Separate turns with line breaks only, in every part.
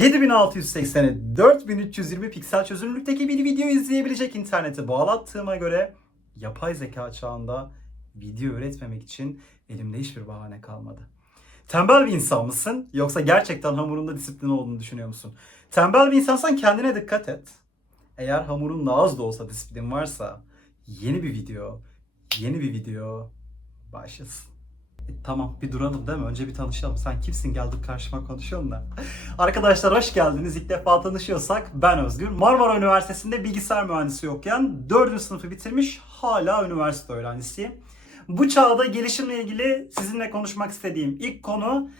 7680'e 4320 piksel çözünürlükteki bir video izleyebilecek interneti bağlattığıma göre yapay zeka çağında video üretmemek için elimde hiçbir bahane kalmadı. Tembel bir insan mısın yoksa gerçekten hamurunda disiplin olduğunu düşünüyor musun? Tembel bir insansan kendine dikkat et. Eğer hamurunda az da olsa disiplin varsa yeni bir video, yeni bir video başlasın. Tamam bir duralım değil mi? Önce bir tanışalım. Sen kimsin geldik karşıma konuşuyorsun da. Arkadaşlar hoş geldiniz. İlk defa tanışıyorsak ben Özgür. Marmara Üniversitesi'nde bilgisayar mühendisi okuyan 4. sınıfı bitirmiş hala üniversite öğrencisiyim. Bu çağda gelişimle ilgili sizinle konuşmak istediğim ilk konu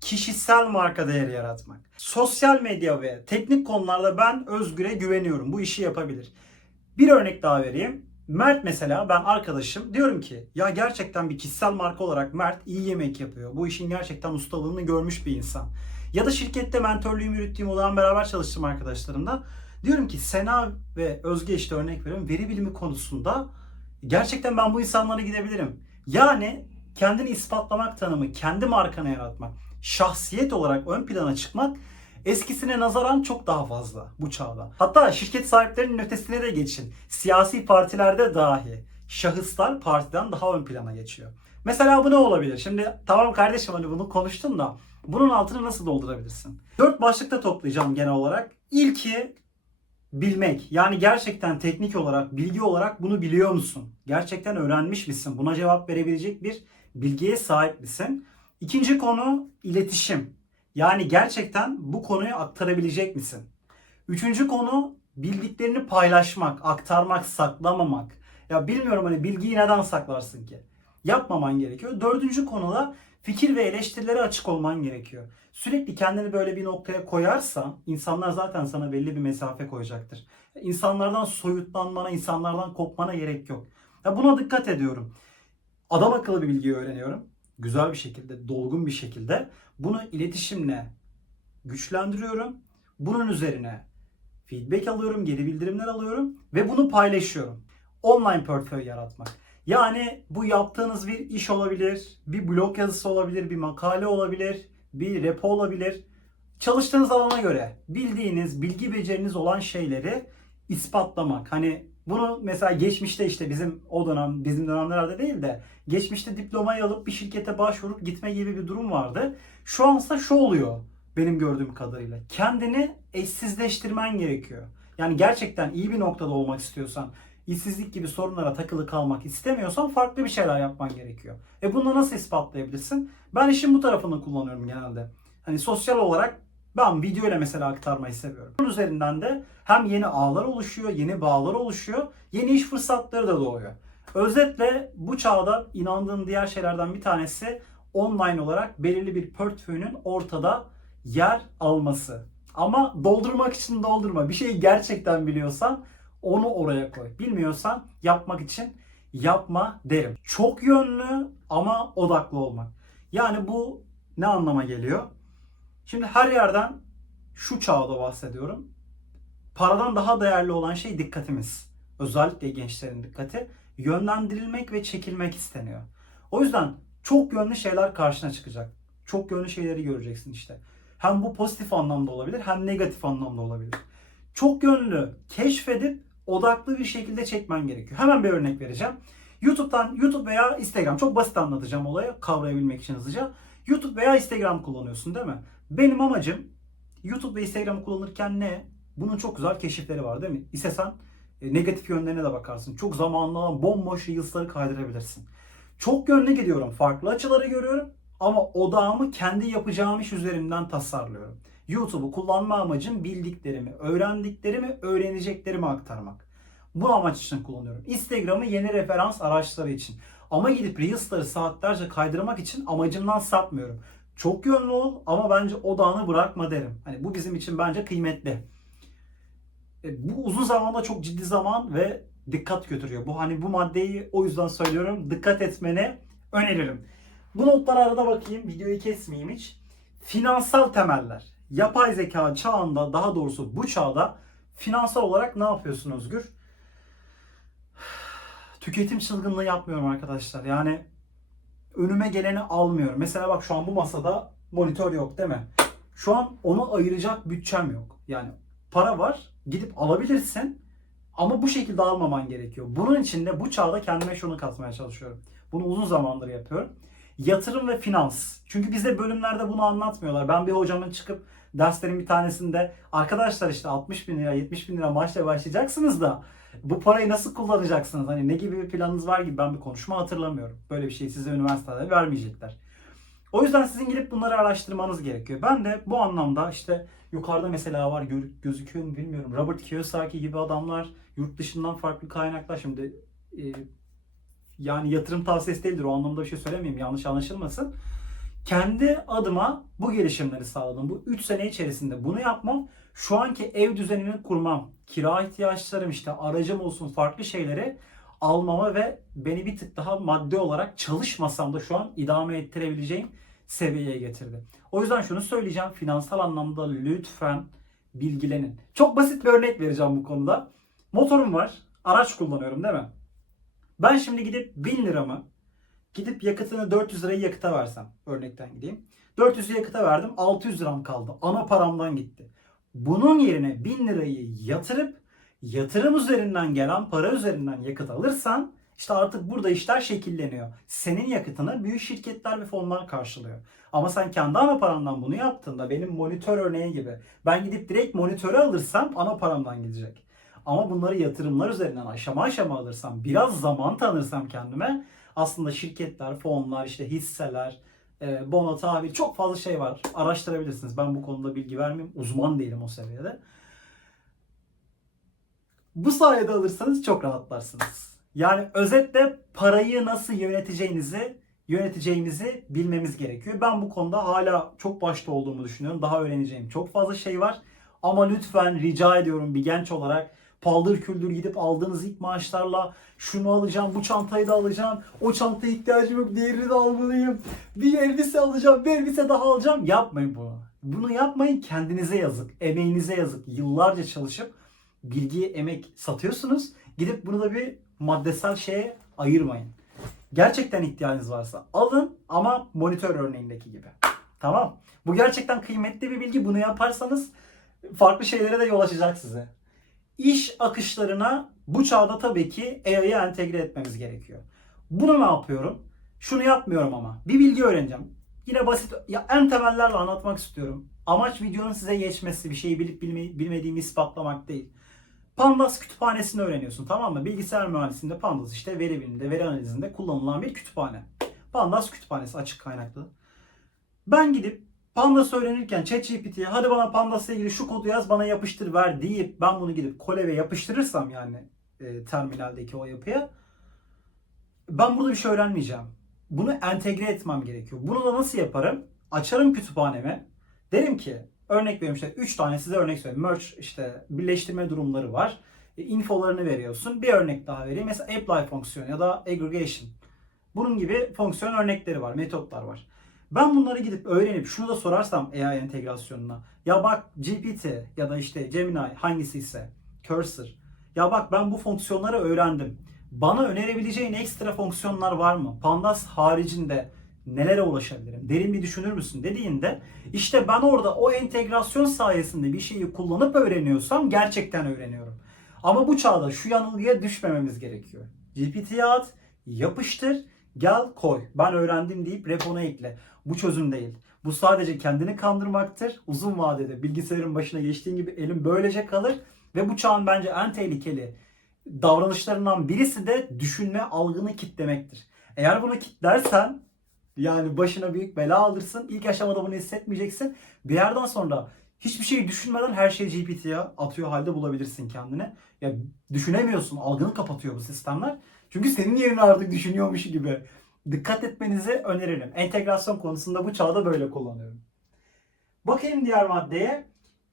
kişisel marka değeri yaratmak. Sosyal medya ve teknik konularda ben Özgür'e güveniyorum. Bu işi yapabilir. Bir örnek daha vereyim. Mert mesela ben arkadaşım diyorum ki ya gerçekten bir kişisel marka olarak Mert iyi yemek yapıyor. Bu işin gerçekten ustalığını görmüş bir insan. Ya da şirkette mentörlüğümü yürüttüğüm olan beraber çalıştığım arkadaşlarımda diyorum ki Sena ve Özge işte örnek veriyorum veri bilimi konusunda gerçekten ben bu insanlara gidebilirim. Yani kendini ispatlamak tanımı, kendi markanı yaratmak, şahsiyet olarak ön plana çıkmak eskisine nazaran çok daha fazla bu çağda. Hatta şirket sahiplerinin ötesine de geçin. Siyasi partilerde dahi şahıslar partiden daha ön plana geçiyor. Mesela bu ne olabilir? Şimdi tamam kardeşim hani bunu konuştum da bunun altını nasıl doldurabilirsin? Dört başlıkta toplayacağım genel olarak. İlki bilmek. Yani gerçekten teknik olarak, bilgi olarak bunu biliyor musun? Gerçekten öğrenmiş misin? Buna cevap verebilecek bir bilgiye sahip misin? İkinci konu iletişim. Yani gerçekten bu konuyu aktarabilecek misin? Üçüncü konu bildiklerini paylaşmak, aktarmak, saklamamak. Ya bilmiyorum hani bilgiyi neden saklarsın ki? Yapmaman gerekiyor. Dördüncü konuda fikir ve eleştirilere açık olman gerekiyor. Sürekli kendini böyle bir noktaya koyarsan insanlar zaten sana belli bir mesafe koyacaktır. İnsanlardan soyutlanmana, insanlardan kopmana gerek yok. Ya buna dikkat ediyorum. Adam akıllı bir bilgiyi öğreniyorum. Güzel bir şekilde, dolgun bir şekilde. Bunu iletişimle güçlendiriyorum. Bunun üzerine feedback alıyorum, geri bildirimler alıyorum ve bunu paylaşıyorum. Online portföy yaratmak. Yani bu yaptığınız bir iş olabilir, bir blog yazısı olabilir, bir makale olabilir, bir repo olabilir. Çalıştığınız alana göre bildiğiniz, bilgi beceriniz olan şeyleri ispatlamak. Hani bunu mesela geçmişte işte bizim o dönem, bizim dönemlerde değil de geçmişte diplomayı alıp bir şirkete başvurup gitme gibi bir durum vardı. Şu ansa şu oluyor benim gördüğüm kadarıyla. Kendini eşsizleştirmen gerekiyor. Yani gerçekten iyi bir noktada olmak istiyorsan, işsizlik gibi sorunlara takılı kalmak istemiyorsan farklı bir şeyler yapman gerekiyor. E bunu nasıl ispatlayabilirsin? Ben işin bu tarafını kullanıyorum genelde. Hani sosyal olarak ben video ile mesela aktarmayı seviyorum. Bunun üzerinden de hem yeni ağlar oluşuyor, yeni bağlar oluşuyor, yeni iş fırsatları da doğuyor. Özetle bu çağda inandığım diğer şeylerden bir tanesi online olarak belirli bir portföyünün ortada yer alması. Ama doldurmak için doldurma. Bir şeyi gerçekten biliyorsan onu oraya koy. Bilmiyorsan yapmak için yapma derim. Çok yönlü ama odaklı olmak. Yani bu ne anlama geliyor? Şimdi her yerden şu çağda bahsediyorum. Paradan daha değerli olan şey dikkatimiz. Özellikle gençlerin dikkati. Yönlendirilmek ve çekilmek isteniyor. O yüzden çok yönlü şeyler karşına çıkacak. Çok yönlü şeyleri göreceksin işte. Hem bu pozitif anlamda olabilir hem negatif anlamda olabilir. Çok yönlü keşfedip odaklı bir şekilde çekmen gerekiyor. Hemen bir örnek vereceğim. YouTube'dan YouTube veya Instagram çok basit anlatacağım olayı kavrayabilmek için hızlıca. YouTube veya Instagram kullanıyorsun değil mi? Benim amacım YouTube ve Instagram kullanırken ne? Bunun çok güzel keşifleri var değil mi? İstesen e, negatif yönlerine de bakarsın. Çok zamanlı bomboş reels'ları kaydırabilirsin. Çok yönlü gidiyorum. Farklı açıları görüyorum. Ama odağımı kendi yapacağım iş üzerinden tasarlıyorum. YouTube'u kullanma amacım bildiklerimi, öğrendiklerimi, öğreneceklerimi aktarmak. Bu amaç için kullanıyorum. Instagram'ı yeni referans araçları için. Ama gidip Reels'ları saatlerce kaydırmak için amacımdan sapmıyorum. Çok yönlü ol ama bence odağını bırakma derim. Hani bu bizim için bence kıymetli. E, bu uzun zamanda çok ciddi zaman ve dikkat götürüyor. Bu hani bu maddeyi o yüzden söylüyorum. Dikkat etmeni öneririm. Bu notlara arada bakayım. Videoyu kesmeyeyim hiç. Finansal temeller. Yapay zeka çağında daha doğrusu bu çağda finansal olarak ne yapıyorsun Özgür? Tüketim çılgınlığı yapmıyorum arkadaşlar. Yani önüme geleni almıyorum. Mesela bak şu an bu masada monitör yok değil mi? Şu an onu ayıracak bütçem yok. Yani para var, gidip alabilirsin ama bu şekilde almaman gerekiyor. Bunun için de bu çağda kendime şunu katmaya çalışıyorum. Bunu uzun zamandır yapıyorum. Yatırım ve finans. Çünkü bize bölümlerde bunu anlatmıyorlar. Ben bir hocamın çıkıp derslerin bir tanesinde arkadaşlar işte 60 bin lira 70 bin lira maaşla başlayacaksınız da bu parayı nasıl kullanacaksınız? Hani ne gibi bir planınız var gibi ben bir konuşma hatırlamıyorum. Böyle bir şey size üniversitede vermeyecekler. O yüzden sizin gidip bunları araştırmanız gerekiyor. Ben de bu anlamda işte yukarıda mesela var gözüküyor mu bilmiyorum. Robert Kiyosaki gibi adamlar yurt dışından farklı kaynaklar şimdi e, yani yatırım tavsiyesi değildir o anlamda bir şey söylemeyeyim yanlış anlaşılmasın. Kendi adıma bu gelişimleri sağladım. Bu 3 sene içerisinde bunu yapmam şu anki ev düzenini kurmam, kira ihtiyaçlarım işte aracım olsun farklı şeyleri almama ve beni bir tık daha maddi olarak çalışmasam da şu an idame ettirebileceğim seviyeye getirdi. O yüzden şunu söyleyeceğim. Finansal anlamda lütfen bilgilenin. Çok basit bir örnek vereceğim bu konuda. Motorum var. Araç kullanıyorum değil mi? Ben şimdi gidip 1000 liramı gidip yakıtını 400 lirayı yakıta versem. Örnekten gideyim. 400'ü yakıta verdim. 600 liram kaldı. Ana paramdan gitti. Bunun yerine 1000 lirayı yatırıp yatırım üzerinden gelen para üzerinden yakıt alırsan işte artık burada işler şekilleniyor. Senin yakıtını büyük şirketler ve fonlar karşılıyor. Ama sen kendi ana parandan bunu yaptığında benim monitör örneği gibi ben gidip direkt monitörü alırsam ana paramdan gidecek. Ama bunları yatırımlar üzerinden aşama aşama alırsam, biraz zaman tanırsam kendime aslında şirketler, fonlar, işte hisseler, e, bono tahvil çok fazla şey var. Araştırabilirsiniz. Ben bu konuda bilgi vermeyeyim. Uzman değilim o seviyede. Bu sayede alırsanız çok rahatlarsınız. Yani özetle parayı nasıl yöneteceğinizi yöneteceğimizi bilmemiz gerekiyor. Ben bu konuda hala çok başta olduğumu düşünüyorum. Daha öğreneceğim çok fazla şey var. Ama lütfen rica ediyorum bir genç olarak paldır küldür gidip aldığınız ilk maaşlarla şunu alacağım, bu çantayı da alacağım, o çantaya ihtiyacım yok, diğerini de almalıyım, bir elbise alacağım, bir elbise daha alacağım. Yapmayın bunu. Bunu yapmayın kendinize yazık, emeğinize yazık. Yıllarca çalışıp bilgiye emek satıyorsunuz. Gidip bunu da bir maddesel şeye ayırmayın. Gerçekten ihtiyacınız varsa alın ama monitör örneğindeki gibi. Tamam. Bu gerçekten kıymetli bir bilgi. Bunu yaparsanız farklı şeylere de yol açacak size. İş akışlarına bu çağda tabii ki AI'yi entegre etmemiz gerekiyor. Bunu ne yapıyorum? Şunu yapmıyorum ama. Bir bilgi öğreneceğim. Yine basit, ya en temellerle anlatmak istiyorum. Amaç videonun size geçmesi, bir şeyi bilip bilme, bilmediğimi ispatlamak değil. Pandas kütüphanesini öğreniyorsun tamam mı? Bilgisayar mühendisliğinde Pandas işte veri biliminde, veri analizinde kullanılan bir kütüphane. Pandas kütüphanesi açık kaynaklı. Ben gidip Pandas öğrenirken ChatGPT'ye hadi bana Pandas'la ilgili şu kodu yaz bana yapıştır ver deyip ben bunu gidip Kolev'e yapıştırırsam yani e, terminaldeki o yapıya ben burada bir şey öğrenmeyeceğim. Bunu entegre etmem gerekiyor. Bunu da nasıl yaparım? Açarım kütüphanemi. Derim ki örnek veriyorum işte 3 tane size örnek söyleyeyim. Merge işte birleştirme durumları var. E, infolarını veriyorsun. Bir örnek daha vereyim. Mesela apply fonksiyonu ya da aggregation. Bunun gibi fonksiyon örnekleri var, metotlar var. Ben bunları gidip öğrenip şunu da sorarsam AI entegrasyonuna. Ya bak GPT ya da işte Gemini hangisi ise Cursor. Ya bak ben bu fonksiyonları öğrendim. Bana önerebileceğin ekstra fonksiyonlar var mı? Pandas haricinde nelere ulaşabilirim? Derin bir düşünür müsün dediğinde işte ben orada o entegrasyon sayesinde bir şeyi kullanıp öğreniyorsam gerçekten öğreniyorum. Ama bu çağda şu yanılgıya düşmememiz gerekiyor. GPT'ye at, yapıştır, gel koy. Ben öğrendim deyip repona ekle. Bu çözüm değil. Bu sadece kendini kandırmaktır. Uzun vadede bilgisayarın başına geçtiğin gibi elin böylece kalır. Ve bu çağın bence en tehlikeli davranışlarından birisi de düşünme algını kitlemektir. Eğer bunu kitlersen yani başına büyük bela alırsın. İlk aşamada bunu hissetmeyeceksin. Bir yerden sonra hiçbir şeyi düşünmeden her şeyi GPT'ye atıyor halde bulabilirsin kendini. Ya düşünemiyorsun. Algını kapatıyor bu sistemler. Çünkü senin yerine artık düşünüyormuş gibi. Dikkat etmenizi öneririm. Entegrasyon konusunda bu çağda böyle kullanıyorum. Bakayım diğer maddeye.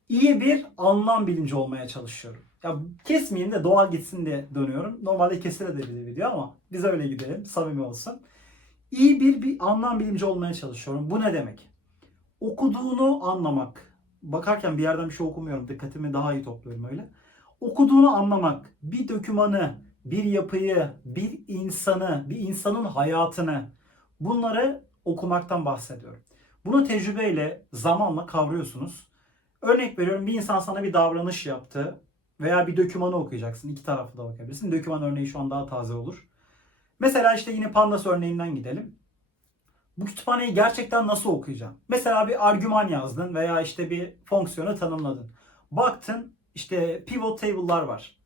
İyi bir anlam bilinci olmaya çalışıyorum. Ya kesmeyeyim de doğal gitsin diye dönüyorum. Normalde kesilebilir video ama biz öyle gidelim. Samimi olsun. İyi bir, bir anlam bilimci olmaya çalışıyorum. Bu ne demek? Okuduğunu anlamak. Bakarken bir yerden bir şey okumuyorum. Dikkatimi daha iyi topluyorum öyle. Okuduğunu anlamak. Bir dokümanı, bir yapıyı, bir insanı, bir insanın hayatını bunları okumaktan bahsediyorum. Bunu tecrübeyle, zamanla kavruyorsunuz. Örnek veriyorum bir insan sana bir davranış yaptı veya bir dokümanı okuyacaksın. İki taraflı da bakabilirsin. Doküman örneği şu an daha taze olur. Mesela işte yine Pandas örneğinden gidelim. Bu kütüphaneyi gerçekten nasıl okuyacağım? Mesela bir argüman yazdın veya işte bir fonksiyonu tanımladın. Baktın işte pivot table'lar var.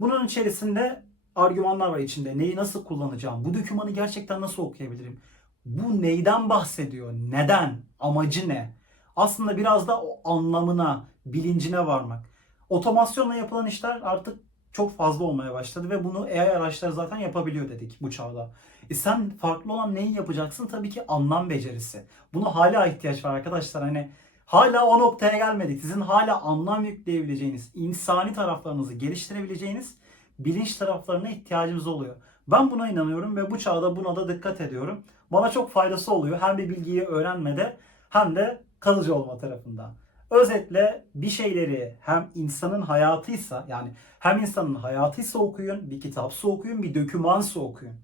Bunun içerisinde argümanlar var içinde. Neyi nasıl kullanacağım? Bu dokümanı gerçekten nasıl okuyabilirim? Bu neyden bahsediyor? Neden? Amacı ne? Aslında biraz da o anlamına, bilincine varmak. Otomasyonla yapılan işler artık çok fazla olmaya başladı ve bunu AI araçları zaten yapabiliyor dedik bu çağda. E sen farklı olan neyi yapacaksın? Tabii ki anlam becerisi. Buna hala ihtiyaç var arkadaşlar. Hani hala o noktaya gelmedik. Sizin hala anlam yükleyebileceğiniz, insani taraflarınızı geliştirebileceğiniz bilinç taraflarına ihtiyacımız oluyor. Ben buna inanıyorum ve bu çağda buna da dikkat ediyorum. Bana çok faydası oluyor. Hem bir bilgiyi öğrenmede hem de kalıcı olma tarafında. Özetle bir şeyleri hem insanın hayatıysa yani hem insanın hayatıysa okuyun, bir kitapsa okuyun, bir dokümansa okuyun.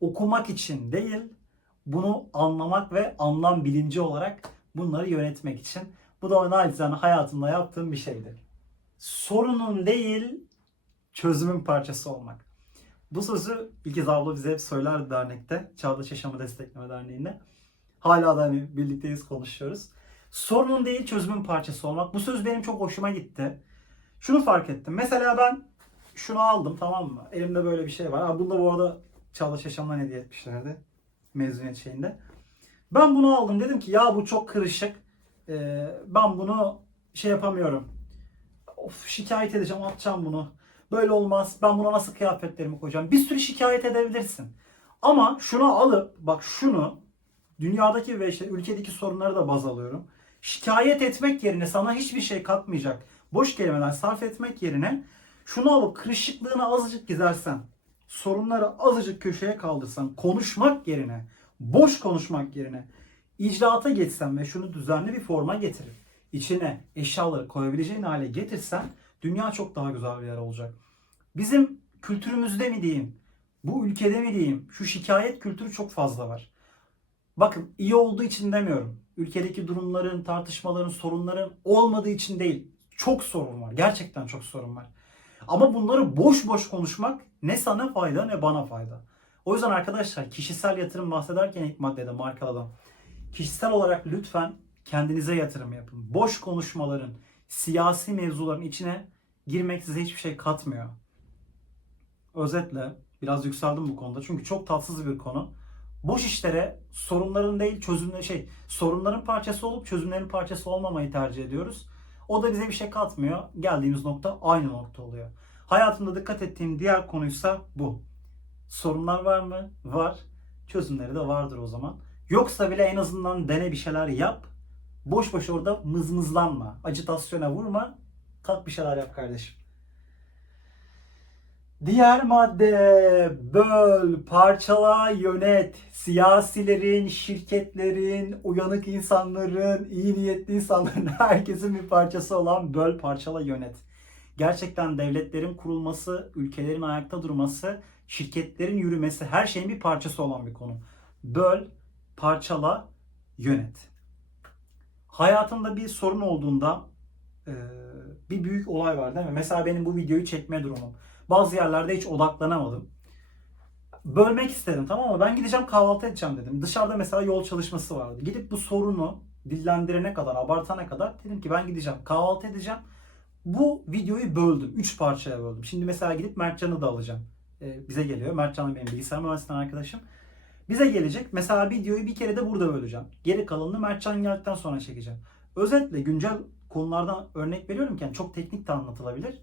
Okumak için değil, bunu anlamak ve anlam bilinci olarak bunları yönetmek için. Bu da naçizane hayatımda yaptığım bir şeydi. Sorunun değil, çözümün parçası olmak. Bu sözü İlkiz abla bize hep söylerdi dernekte. Çağdaş Yaşamı Destekleme Derneği'nde. Hala da hani birlikteyiz konuşuyoruz. Sorunun değil çözümün parçası olmak. Bu söz benim çok hoşuma gitti. Şunu fark ettim. Mesela ben şunu aldım tamam mı? Elimde böyle bir şey var. Ha, bunu da bu arada Çağdaş Yaşam'dan hediye etmişlerdi. Mezuniyet şeyinde. Ben bunu aldım. Dedim ki ya bu çok kırışık. Ee, ben bunu şey yapamıyorum. Of şikayet edeceğim atacağım bunu. Böyle olmaz. Ben buna nasıl kıyafetlerimi koyacağım? Bir sürü şikayet edebilirsin. Ama şunu alıp bak şunu dünyadaki ve işte ülkedeki sorunları da baz alıyorum. Şikayet etmek yerine sana hiçbir şey katmayacak boş kelimeler sarf etmek yerine şunu alıp kırışıklığını azıcık gizersen, sorunları azıcık köşeye kaldırsan, konuşmak yerine, boş konuşmak yerine icraata geçsen ve şunu düzenli bir forma getirip içine eşyaları koyabileceğin hale getirsen dünya çok daha güzel bir yer olacak. Bizim kültürümüzde mi diyeyim, bu ülkede mi diyeyim, şu şikayet kültürü çok fazla var. Bakın iyi olduğu için demiyorum. Ülkedeki durumların, tartışmaların, sorunların olmadığı için değil. Çok sorun var. Gerçekten çok sorun var. Ama bunları boş boş konuşmak ne sana fayda ne bana fayda. O yüzden arkadaşlar kişisel yatırım bahsederken ilk maddede markaladım. Kişisel olarak lütfen kendinize yatırım yapın. Boş konuşmaların, siyasi mevzuların içine girmek size hiçbir şey katmıyor. Özetle biraz yükseldim bu konuda. Çünkü çok tatsız bir konu. Boş işlere sorunların değil çözümle şey sorunların parçası olup çözümlerin parçası olmamayı tercih ediyoruz. O da bize bir şey katmıyor. Geldiğimiz nokta aynı nokta oluyor. Hayatımda dikkat ettiğim diğer konuysa bu. Sorunlar var mı? Var. Çözümleri de vardır o zaman. Yoksa bile en azından dene bir şeyler yap. Boş boş orada mızmızlanma. Acitasyona vurma. Kalk bir şeyler yap kardeşim. Diğer madde böl, parçala, yönet. Siyasilerin, şirketlerin, uyanık insanların, iyi niyetli insanların herkesin bir parçası olan böl, parçala, yönet. Gerçekten devletlerin kurulması, ülkelerin ayakta durması, şirketlerin yürümesi her şeyin bir parçası olan bir konu. Böl, parçala, yönet. Hayatında bir sorun olduğunda bir büyük olay var değil mi? Mesela benim bu videoyu çekme durumum. Bazı yerlerde hiç odaklanamadım. Bölmek istedim tamam mı? Ben gideceğim kahvaltı edeceğim dedim. Dışarıda mesela yol çalışması vardı. Gidip bu sorunu dillendirene kadar, abartana kadar dedim ki ben gideceğim kahvaltı edeceğim. Bu videoyu böldüm. Üç parçaya böldüm. Şimdi mesela gidip Mertcan'ı da alacağım. Ee, bize geliyor. Mertcan benim bilgisayar mühendisinden arkadaşım. Bize gelecek. Mesela videoyu bir kere de burada böleceğim. Geri kalanını Mertcan geldikten sonra çekeceğim. Özetle güncel konulardan örnek veriyorum ki yani çok teknik de anlatılabilir.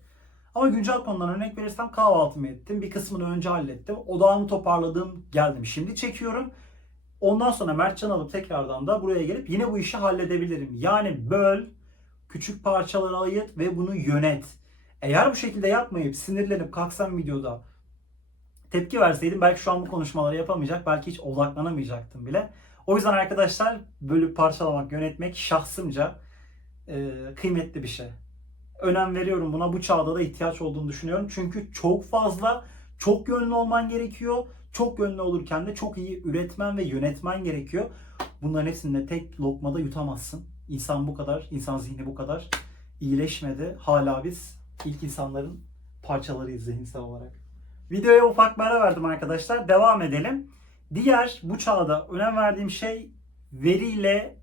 Ama güncel konudan örnek verirsem kahvaltımı ettim. Bir kısmını önce hallettim. Odağımı toparladım. Geldim. Şimdi çekiyorum. Ondan sonra Mertcan alıp tekrardan da buraya gelip yine bu işi halledebilirim. Yani böl, küçük parçalara ayırt ve bunu yönet. Eğer bu şekilde yapmayıp sinirlenip kalksam videoda tepki verseydim belki şu an bu konuşmaları yapamayacak. Belki hiç odaklanamayacaktım bile. O yüzden arkadaşlar bölüp parçalamak, yönetmek şahsımca e, kıymetli bir şey önem veriyorum buna. Bu çağda da ihtiyaç olduğunu düşünüyorum. Çünkü çok fazla, çok yönlü olman gerekiyor. Çok yönlü olurken de çok iyi üretmen ve yönetmen gerekiyor. Bunların hepsini de tek lokmada yutamazsın. İnsan bu kadar, insan zihni bu kadar iyileşmedi. Hala biz ilk insanların parçalarıyız zihinsel olarak. Videoya ufak bir ara verdim arkadaşlar. Devam edelim. Diğer bu çağda önem verdiğim şey veriyle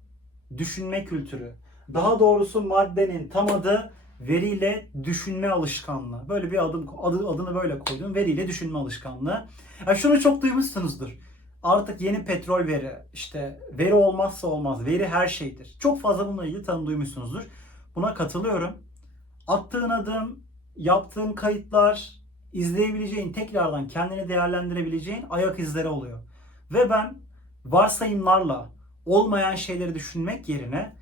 düşünme kültürü. Daha doğrusu maddenin tam adı veriyle düşünme alışkanlığı. Böyle bir adım adı, adını böyle koydum. Veriyle düşünme alışkanlığı. Ya şunu çok duymuşsunuzdur. Artık yeni petrol veri, işte veri olmazsa olmaz, veri her şeydir. Çok fazla bununla ilgili tanım duymuşsunuzdur. Buna katılıyorum. Attığın adım, yaptığın kayıtlar, izleyebileceğin, tekrardan kendini değerlendirebileceğin ayak izleri oluyor. Ve ben varsayımlarla olmayan şeyleri düşünmek yerine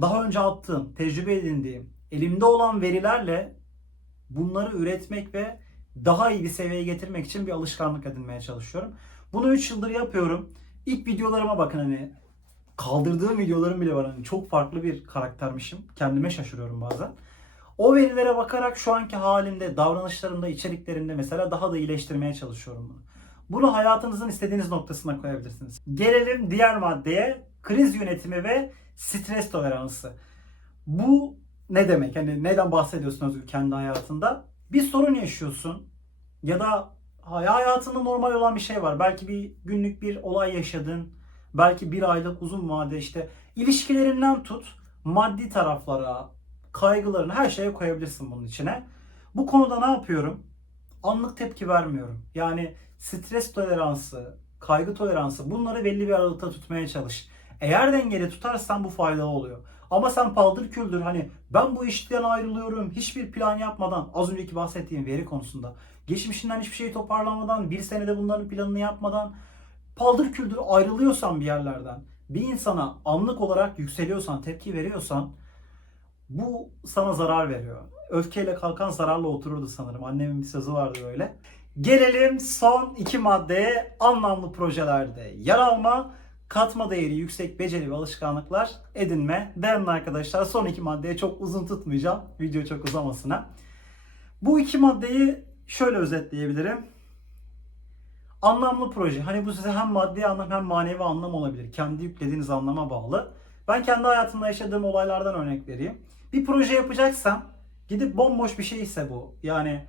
daha önce attığım, tecrübe edindiğim, elimde olan verilerle bunları üretmek ve daha iyi bir seviyeye getirmek için bir alışkanlık edinmeye çalışıyorum. Bunu 3 yıldır yapıyorum. İlk videolarıma bakın hani kaldırdığım videolarım bile var. Hani çok farklı bir karaktermişim. Kendime şaşırıyorum bazen. O verilere bakarak şu anki halimde, davranışlarımda, içeriklerimde mesela daha da iyileştirmeye çalışıyorum bunu. Bunu hayatınızın istediğiniz noktasına koyabilirsiniz. Gelelim diğer maddeye. Kriz yönetimi ve stres toleransı. Bu ne demek? Hani neden bahsediyorsun Özgür kendi hayatında? Bir sorun yaşıyorsun ya da hay- hayatında normal olan bir şey var. Belki bir günlük bir olay yaşadın. Belki bir aylık uzun vade işte ilişkilerinden tut maddi taraflara, kaygılarını her şeye koyabilirsin bunun içine. Bu konuda ne yapıyorum? Anlık tepki vermiyorum. Yani stres toleransı, kaygı toleransı bunları belli bir aralıkta tutmaya çalış. Eğer dengeli tutarsan bu faydalı oluyor. Ama sen paldır küldür hani ben bu işten ayrılıyorum hiçbir plan yapmadan az önceki bahsettiğim veri konusunda geçmişinden hiçbir şey toparlamadan bir senede bunların planını yapmadan paldır küldür ayrılıyorsan bir yerlerden bir insana anlık olarak yükseliyorsan tepki veriyorsan bu sana zarar veriyor. Öfkeyle kalkan zararla otururdu sanırım. Annemin bir sözü vardı öyle. Gelelim son iki maddeye anlamlı projelerde yer alma, katma değeri yüksek beceri ve alışkanlıklar edinme. Değerli arkadaşlar son iki maddeye çok uzun tutmayacağım. Video çok uzamasına. Bu iki maddeyi şöyle özetleyebilirim. Anlamlı proje. Hani bu size hem maddi anlam hem manevi anlam olabilir. Kendi yüklediğiniz anlama bağlı. Ben kendi hayatımda yaşadığım olaylardan örnek vereyim. Bir proje yapacaksam gidip bomboş bir şeyse bu. Yani ya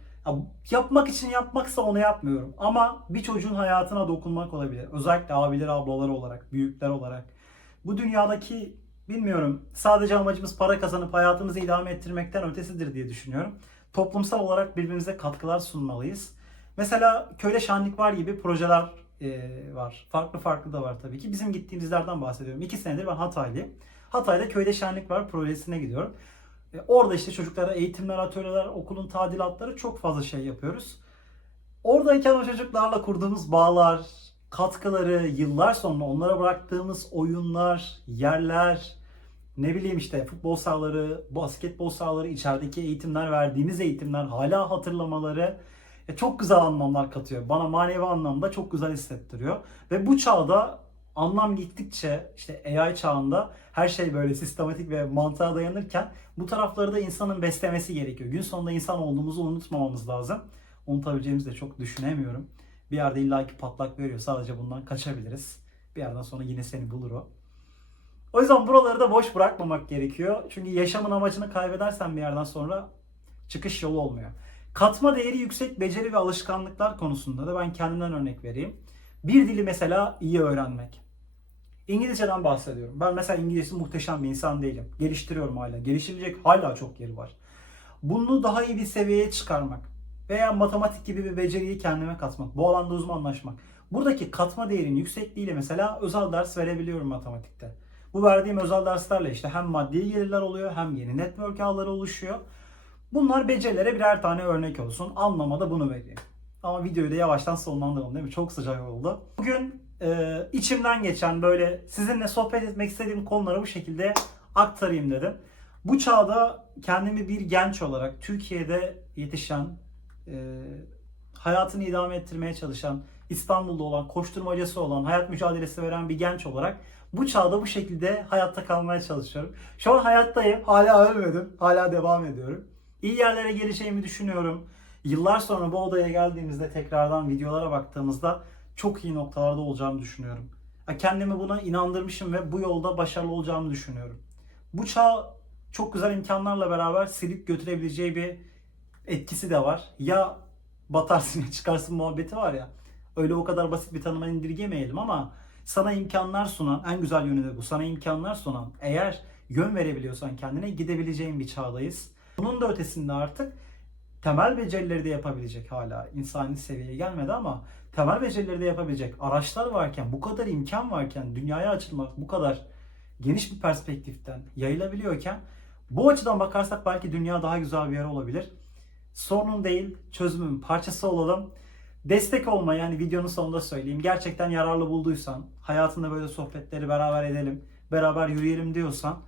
yapmak için yapmaksa onu yapmıyorum. Ama bir çocuğun hayatına dokunmak olabilir. Özellikle abiler, ablalar olarak, büyükler olarak. Bu dünyadaki bilmiyorum sadece amacımız para kazanıp hayatımızı idame ettirmekten ötesidir diye düşünüyorum. Toplumsal olarak birbirimize katkılar sunmalıyız. Mesela köyde şenlik var gibi projeler e, var. Farklı farklı da var tabii ki. Bizim gittiğimizlerden bahsediyorum. İki senedir ben Hataylıyım. Hatay'da köyde şenlik var projesine gidiyorum. E, orada işte çocuklara eğitimler, atölyeler, okulun tadilatları çok fazla şey yapıyoruz. Oradayken o çocuklarla kurduğumuz bağlar, katkıları, yıllar sonra onlara bıraktığımız oyunlar, yerler, ne bileyim işte futbol sahaları, basketbol sahaları, içerideki eğitimler, verdiğimiz eğitimler, hala hatırlamaları e, çok güzel anlamlar katıyor. Bana manevi anlamda çok güzel hissettiriyor. Ve bu çağda anlam gittikçe işte AI çağında her şey böyle sistematik ve mantığa dayanırken bu tarafları da insanın beslemesi gerekiyor. Gün sonunda insan olduğumuzu unutmamamız lazım. Unutabileceğimizi de çok düşünemiyorum. Bir yerde illaki patlak veriyor. Sadece bundan kaçabiliriz. Bir yerden sonra yine seni bulur o. O yüzden buraları da boş bırakmamak gerekiyor. Çünkü yaşamın amacını kaybedersen bir yerden sonra çıkış yolu olmuyor. Katma değeri yüksek beceri ve alışkanlıklar konusunda da ben kendimden örnek vereyim. Bir dili mesela iyi öğrenmek. İngilizceden bahsediyorum. Ben mesela İngilizcesi muhteşem bir insan değilim. Geliştiriyorum hala. Gelişilecek hala çok yeri var. Bunu daha iyi bir seviyeye çıkarmak veya matematik gibi bir beceriyi kendime katmak, bu alanda uzmanlaşmak. Buradaki katma değerinin yüksekliğiyle mesela özel ders verebiliyorum matematikte. Bu verdiğim özel derslerle işte hem maddi gelirler oluyor hem yeni network ağları oluşuyor. Bunlar becerilere birer tane örnek olsun. Anlamada bunu vereyim. Ama videoyu da yavaştan sonlandıralım değil mi? Çok sıcak oldu. Bugün e, içimden geçen böyle sizinle sohbet etmek istediğim konuları bu şekilde aktarayım dedim. Bu çağda kendimi bir genç olarak Türkiye'de yetişen, e, hayatını idame ettirmeye çalışan, İstanbul'da olan, koşturmacası olan, hayat mücadelesi veren bir genç olarak bu çağda bu şekilde hayatta kalmaya çalışıyorum. Şu an hayattayım, hala ölmedim, hala devam ediyorum. İyi yerlere geleceğimi düşünüyorum. Yıllar sonra bu odaya geldiğimizde tekrardan videolara baktığımızda çok iyi noktalarda olacağımı düşünüyorum. Kendimi buna inandırmışım ve bu yolda başarılı olacağımı düşünüyorum. Bu çağ çok güzel imkanlarla beraber silip götürebileceği bir etkisi de var. Ya batarsın ya çıkarsın muhabbeti var ya. Öyle o kadar basit bir tanıma indirgemeyelim ama sana imkanlar sunan, en güzel yönü de bu. Sana imkanlar sunan, eğer yön verebiliyorsan kendine gidebileceğin bir çağdayız. Bunun da ötesinde artık temel becerileri de yapabilecek hala insani seviyeye gelmedi ama temel becerileri de yapabilecek araçlar varken, bu kadar imkan varken, dünyaya açılmak bu kadar geniş bir perspektiften yayılabiliyorken bu açıdan bakarsak belki dünya daha güzel bir yer olabilir. Sorunun değil, çözümün parçası olalım. Destek olma yani videonun sonunda söyleyeyim. Gerçekten yararlı bulduysan, hayatında böyle sohbetleri beraber edelim, beraber yürüyelim diyorsan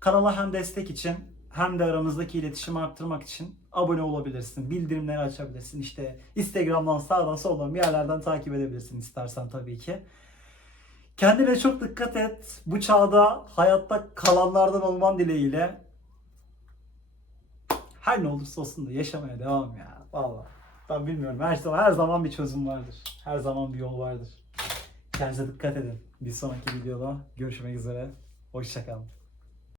kanala hem destek için hem de aramızdaki iletişimi arttırmak için abone olabilirsin. Bildirimleri açabilirsin. İşte Instagram'dan sağdan soldan bir yerlerden takip edebilirsin istersen tabii ki. Kendine çok dikkat et. Bu çağda hayatta kalanlardan olman dileğiyle. Her ne olursa olsun da yaşamaya devam ya. Vallahi. Ben bilmiyorum. Her zaman, her zaman bir çözüm vardır. Her zaman bir yol vardır. Kendinize dikkat edin. Bir sonraki videoda görüşmek üzere. Hoşçakalın.